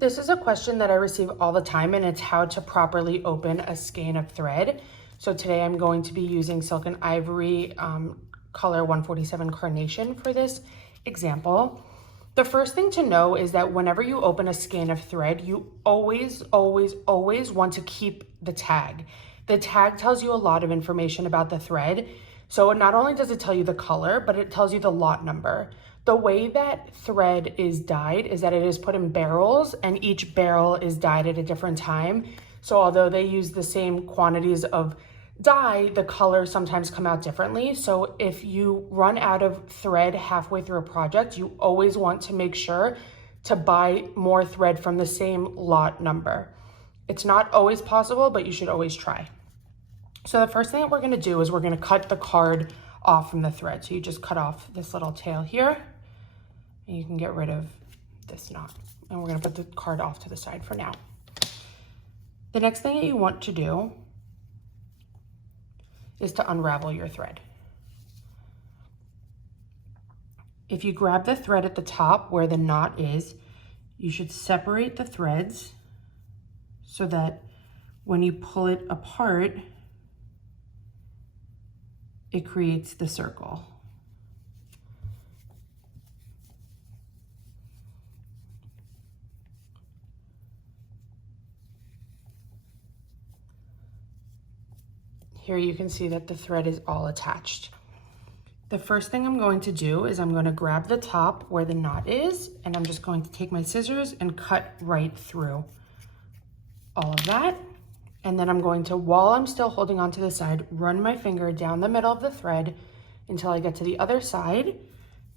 This is a question that I receive all the time, and it's how to properly open a skein of thread. So today I'm going to be using Silk and Ivory color 147 Carnation for this example. The first thing to know is that whenever you open a skein of thread, you always want to keep the tag. The tag tells you a lot of information about the thread. So not only does it tell you the color, but it tells you the lot number. The way that thread is dyed is that it is put in barrels, and each barrel is dyed at a different time. So although they use the same quantities of dye, the colors sometimes come out differently. So if you run out of thread halfway through a project, you always want to make sure to buy more thread from the same lot number. It's not always possible, but you should always try. So the first thing that we're gonna do is we're gonna cut the card off from the thread. So you just cut off this little tail here, and you can get rid of this knot. And we're gonna put the card off to the side for now. The next thing that you want to do is to unravel your thread. If you grab the thread at the top where the knot is, you should separate the threads so that when you pull it apart, it creates the circle. Here you can see that the thread is all attached. The first thing I'm going to do is I'm going to grab the top where the knot is, and I'm just going to take my scissors and cut right through all of that. And then I'm going to, while I'm still holding onto the side, run my finger down the middle of the thread until I get to the other side.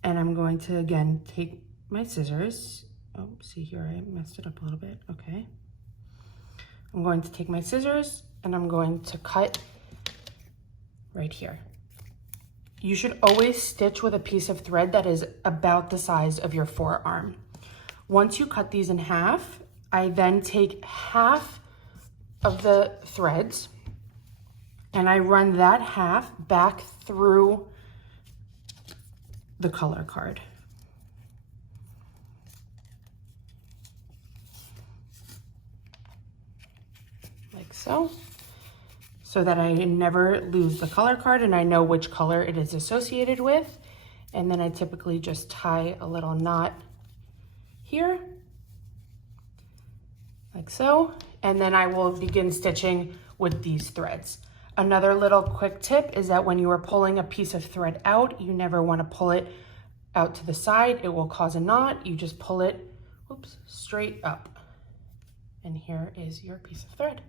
And I'm going to, again, take my scissors. Oh, see here, I messed it up a little bit. Okay. I'm going to take my scissors and I'm going to cut right here. You should always stitch with a piece of thread that is about the size of your forearm. Once you cut these in half, I then take half of the threads and I run that half back through the color card. Like so that I never lose the color card and I know which color it is associated with. And then I typically just tie a little knot here, like so. And then I will begin stitching with these threads. Another little quick tip is that when you are pulling a piece of thread out, you never want to pull it out to the side. It will cause a knot. You just pull it, straight up. And here is your piece of thread.